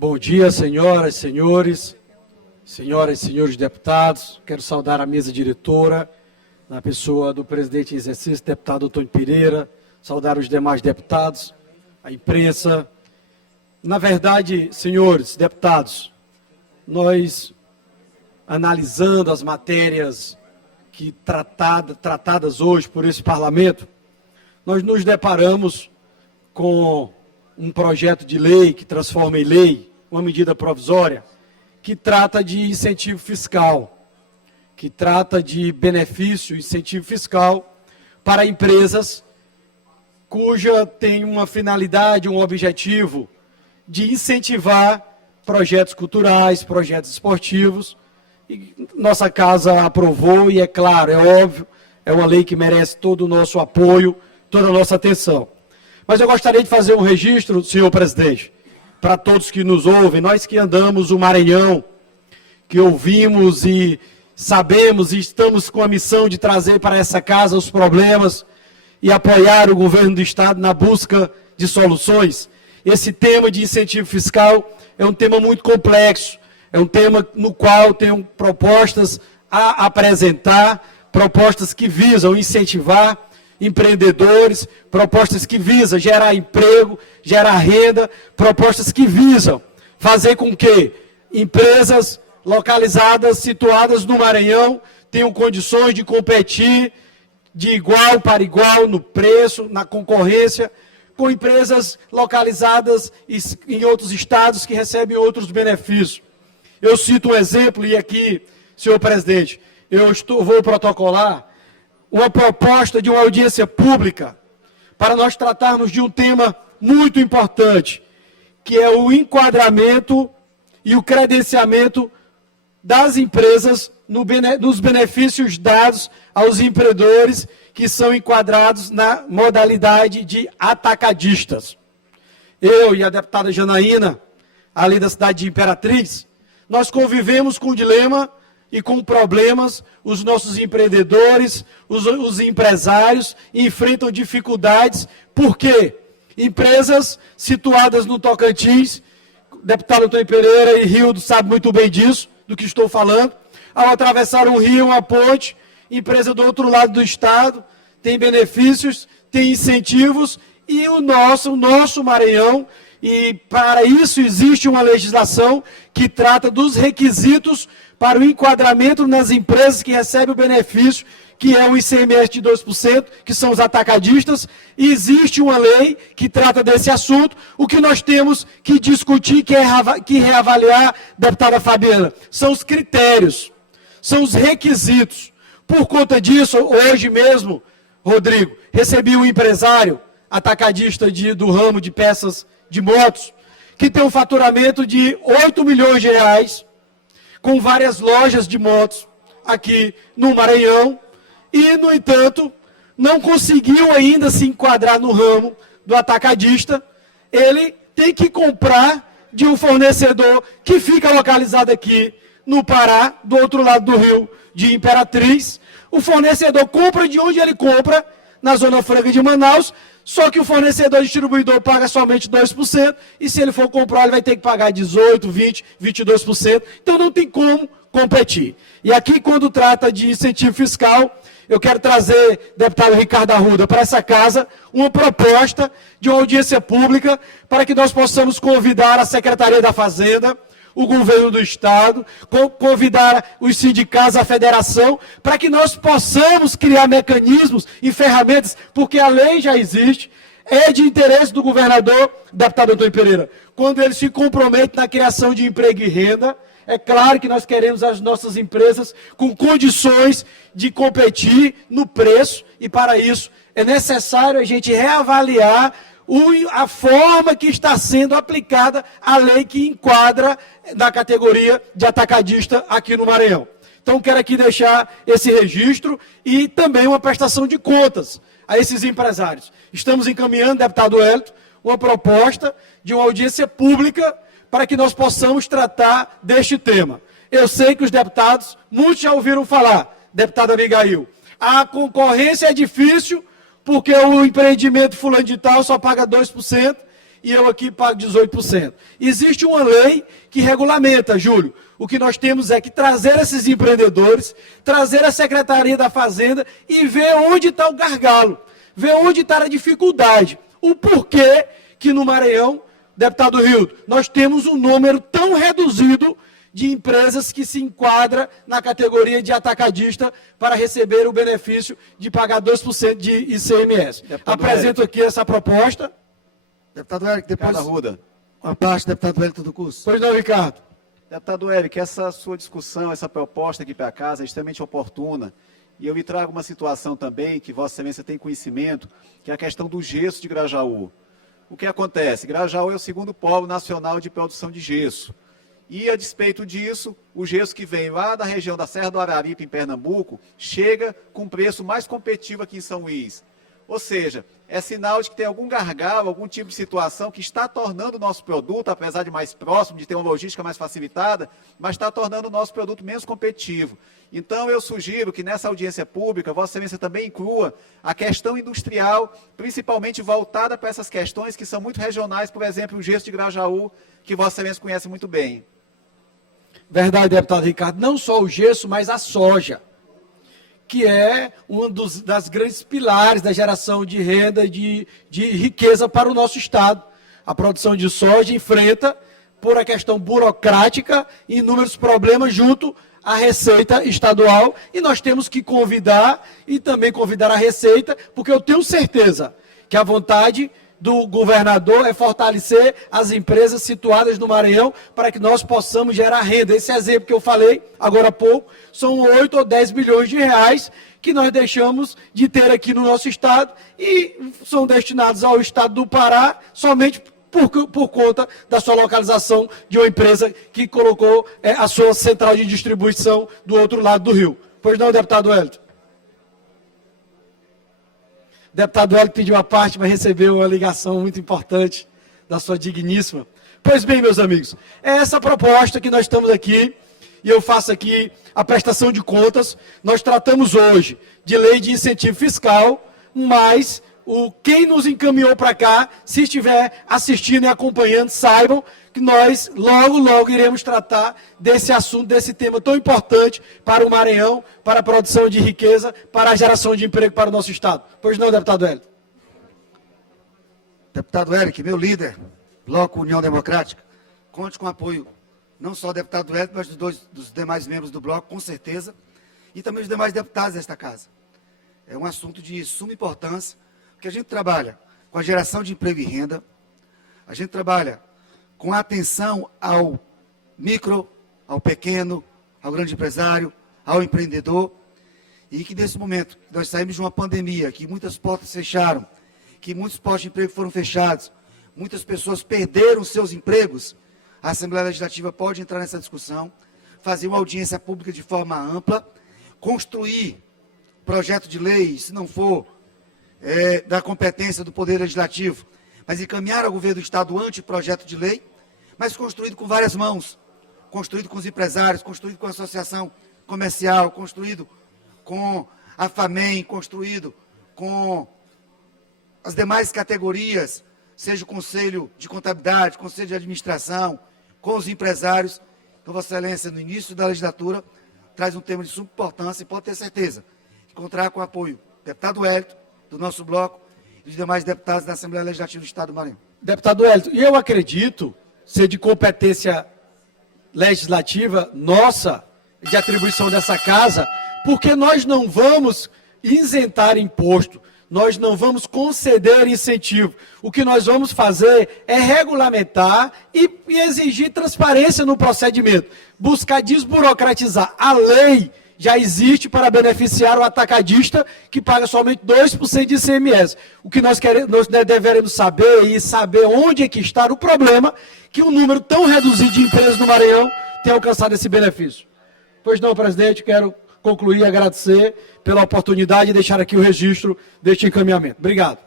Bom dia, senhoras, senhores deputados. Quero saudar a mesa diretora, na pessoa do presidente em exercício, deputado Antônio Pereira, saudar os demais deputados, a imprensa. Na verdade, senhores deputados, nós, analisando as matérias tratadas hoje por esse parlamento, nós nos deparamos com um projeto de lei que transforma em lei uma medida provisória que trata de incentivo fiscal, que trata de benefício, incentivo fiscal para empresas cuja tem uma finalidade, um objetivo de incentivar projetos culturais, projetos esportivos. E nossa casa aprovou e, é claro, é óbvio, é uma lei que merece todo o nosso apoio, toda a nossa atenção. Mas eu gostaria de fazer um registro, senhor presidente, para todos que nos ouvem, nós que andamos o Maranhão, que ouvimos e sabemos e estamos com a missão de trazer para essa casa os problemas e apoiar o governo do Estado na busca de soluções. Esse tema de incentivo fiscal é um tema muito complexo, é um tema no qual tenho propostas a apresentar, propostas que visam incentivar empreendedores, propostas que visam gerar emprego, gerar renda, propostas que visam fazer com que empresas localizadas, situadas no Maranhão, tenham condições de competir de igual para igual no preço, na concorrência, com empresas localizadas em outros estados que recebem outros benefícios. Eu cito um exemplo, e aqui, senhor presidente, vou protocolar uma proposta de uma audiência pública para nós tratarmos de um tema muito importante, que é o enquadramento e o credenciamento das empresas nos benefícios dados aos empreendedores que são enquadrados na modalidade de atacadistas. Eu e a deputada Janaína, ali da cidade de Imperatriz, nós convivemos com o dilema e com problemas, os nossos empreendedores, os empresários enfrentam dificuldades, porque empresas situadas no Tocantins, o deputado Antônio Pereira e Rildo sabem muito bem disso, do que estou falando, ao atravessar um rio, uma ponte, empresa do outro lado do estado, tem benefícios, tem incentivos, e o nosso Maranhão, e para isso existe uma legislação que trata dos requisitos para o enquadramento nas empresas que recebem o benefício, que é o ICMS de 2%, que são os atacadistas, e existe uma lei que trata desse assunto. O que nós temos que discutir, que reavaliar, deputada Fabiana, são os critérios, são os requisitos. Por conta disso, hoje mesmo, Rodrigo, recebi um empresário atacadista do ramo de peças de motos, que tem um faturamento de 8 milhões de reais, com várias lojas de motos aqui no Maranhão, e, no entanto, não conseguiu ainda se enquadrar no ramo do atacadista. Ele tem que comprar de um fornecedor que fica localizado aqui no Pará, do outro lado do rio de Imperatriz. O fornecedor compra de onde ele compra, na Zona Franca de Manaus, só que o fornecedor distribuidor paga somente 2%, e se ele for comprar, ele vai ter que pagar 18%, 20%, 22%, então não tem como competir. E aqui, quando trata de incentivo fiscal, eu quero trazer, deputado Ricardo Arruda, para essa casa, uma proposta de uma audiência pública para que nós possamos convidar a Secretaria da Fazenda, o governo do Estado, convidar os sindicatos, a federação, para que nós possamos criar mecanismos e ferramentas, porque a lei já existe, é de interesse do governador, deputado Antônio Pereira, quando ele se compromete na criação de emprego e renda. É claro que nós queremos as nossas empresas com condições de competir no preço, e para isso é necessário a gente reavaliar a forma que está sendo aplicada a lei que enquadra na categoria de atacadista aqui no Maranhão. Então, quero aqui deixar esse registro e também uma prestação de contas a esses empresários. Estamos encaminhando, deputado Wellington, uma proposta de uma audiência pública para que nós possamos tratar deste tema. Eu sei que os deputados, muitos já ouviram falar, deputada Abigail, a concorrência é difícil, porque o empreendimento fulano de tal só paga 2%, e eu aqui pago 18%. Existe uma lei que regulamenta, Júlio. O que nós temos é que trazer esses empreendedores, trazer a Secretaria da Fazenda e ver onde está o gargalo, ver onde está a dificuldade. O porquê que no Maranhão, deputado Rildo, nós temos um número tão reduzido de empresas que se enquadra na categoria de atacadista para receber o benefício de pagar 2% de ICMS. Deputado Apresento Érico. Aqui essa proposta. Deputado Érico, depois Arruda. a parte, deputado Érico do curso. Pois não, Ricardo. Deputado Érico, essa sua discussão, essa proposta aqui para casa é extremamente oportuna. E eu lhe trago uma situação também que Vossa Excelência tem conhecimento, que é a questão do gesso de Grajaú. O que acontece? Grajaú é o segundo polo nacional de produção de gesso. E, a despeito disso, o gesso que vem lá da região da Serra do Araripe, em Pernambuco, chega com preço mais competitivo aqui em São Luís. Ou seja, é sinal de que tem algum gargalo, algum tipo de situação que está tornando o nosso produto, apesar de mais próximo, de ter uma logística mais facilitada, mas está tornando o nosso produto menos competitivo. Então, eu sugiro que nessa audiência pública, Vossa Excelência também inclua a questão industrial, principalmente voltada para essas questões que são muito regionais, por exemplo, o gesso de Grajaú, que Vossa Excelência conhece muito bem. Verdade, deputado Ricardo. Não só o gesso, mas a soja, que é um das grandes pilares da geração de renda e de riqueza para o nosso Estado. A produção de soja enfrenta, por a questão burocrática, inúmeros problemas junto à Receita Estadual, e nós temos que convidar, e também convidar a Receita, porque eu tenho certeza que a vontade do governador é fortalecer as empresas situadas no Maranhão para que nós possamos gerar renda. Esse exemplo que eu falei agora há pouco, são 8 ou 10 bilhões de reais que nós deixamos de ter aqui no nosso estado e são destinados ao estado do Pará somente por conta da sua localização de uma empresa que colocou a sua central de distribuição do outro lado do rio. Pois não, deputado Wellington? O deputado Hélio pediu a parte, mas recebeu uma ligação muito importante da sua digníssima. Pois bem, meus amigos, é essa proposta que nós estamos aqui, e eu faço aqui a prestação de contas. Nós tratamos hoje de lei de incentivo fiscal, mas quem nos encaminhou para cá, se estiver assistindo e acompanhando, saibam que nós logo iremos tratar desse assunto, desse tema tão importante para o Maranhão, para a produção de riqueza, para a geração de emprego para o nosso Estado. Pois não, deputado Hélio? Deputado Érico, meu líder, Bloco União Democrática, conte com o apoio não só do deputado Érico, mas dos demais membros do Bloco, com certeza, e também dos demais deputados desta casa. É um assunto de suma importância, porque a gente trabalha com a geração de emprego e renda, a gente trabalha com atenção ao micro, ao pequeno, ao grande empresário, ao empreendedor, e que nesse momento nós saímos de uma pandemia, que muitas portas fecharam, que muitos postos de emprego foram fechados, muitas pessoas perderam seus empregos, a Assembleia Legislativa pode entrar nessa discussão, fazer uma audiência pública de forma ampla, construir projeto de lei, se não for da competência do Poder Legislativo, mas encaminhar ao governo do Estado o anteprojeto de lei, mas construído com várias mãos, construído com os empresários, construído com a associação comercial, construído com a FAMEM, construído com as demais categorias, seja o Conselho de Contabilidade, Conselho de Administração, com os empresários. Então, Vossa Excelência, no início da legislatura, traz um tema de suma importância e pode ter certeza que contará com o apoio do deputado Wellington, do nosso bloco, e dos demais deputados da Assembleia Legislativa do Estado do Maranhão. Deputado Wellington, e eu acredito ser de competência legislativa nossa, de atribuição dessa casa, porque nós não vamos isentar imposto, nós não vamos conceder incentivo. O que nós vamos fazer é regulamentar e exigir transparência no procedimento, buscar desburocratizar. A lei já existe para beneficiar o atacadista que paga somente 2% de ICMS. O que nós deveremos saber e saber onde é que está o problema que um número tão reduzido de empresas no Maranhão tem alcançado esse benefício. Pois não, presidente, quero concluir e agradecer pela oportunidade e deixar aqui o registro deste encaminhamento. Obrigado.